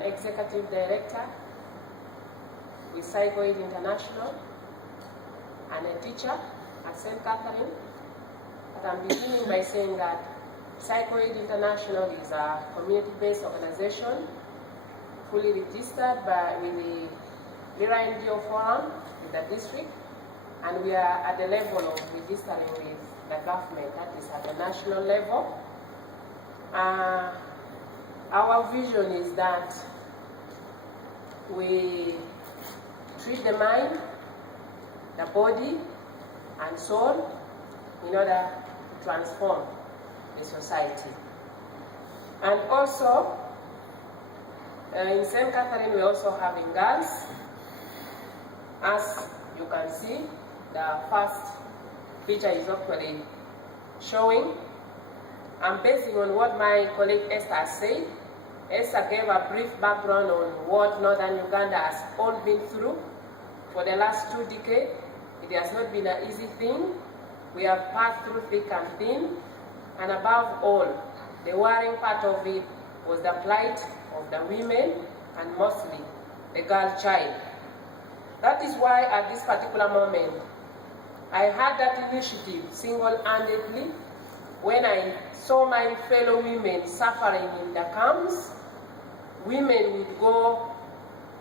an executive director with Psychoid International and a teacher at St. Catherine. But I'm beginning by saying that Psychoid International is a community-based organization, fully registered with the Lira NGO Forum with the district, and we are at the level of registering with the government, that is at the national level. Our vision is that we treat the mind, the body, and soul in order to transform the society. And also, in St. Catherine, we also have in girls. As you can see, the first picture is actually showing. I'm basing on what my colleague Esther said. Esther gave a brief background on what Northern Uganda has all been through for the last 2 decades. It has not been an easy thing. We have passed through thick and thin, and above all, the worrying part of it was the plight of the women and mostly the girl child. That is why at this particular moment, I had that initiative single-handedly when I saw my fellow women suffering in the camps. Women would go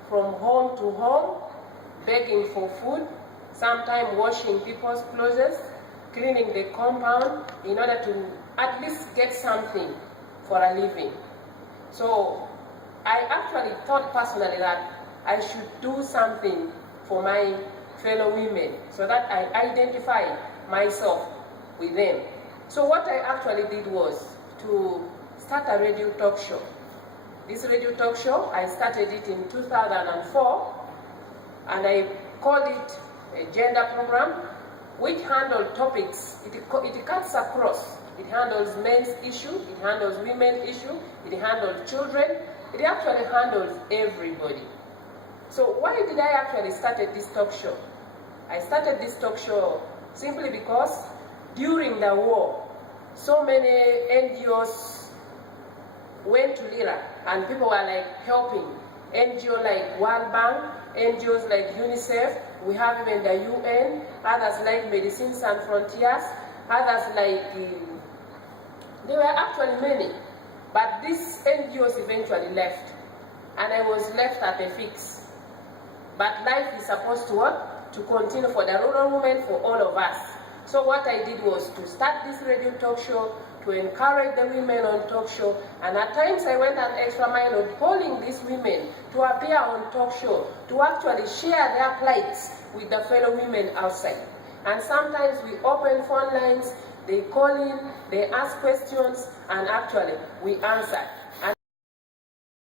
from home to home, begging for food, sometimes washing people's clothes, cleaning the compound in order to at least get something for a living. So I actually thought personally that I should do something for my fellow women so that I identify myself with them. So what I actually did was to start a radio talk show. This radio talk show, I started it in 2004, and I called it a gender program, which handled topics. It cuts across. It handles men's issue, it handles women's issue, it handles children, it actually handles everybody. So why did I actually started this talk show? I started this talk show simply because during the war, so many NGOs went to Lira and people were like helping. NGOs like World Bank, NGOs like UNICEF, we have even the UN, others like Medicines Sans Frontiers, others like, there were actually many. But these NGOs eventually left, and I was left at a fix. But life is supposed to work, to continue for the rural women, for all of us. So what I did was to start this radio talk show, to encourage the women on talk show, and at times I went an extra mile on calling these women to appear on talk show, to actually share their plights with the fellow women outside. And sometimes we open phone lines, they call in, they ask questions, and actually we answer.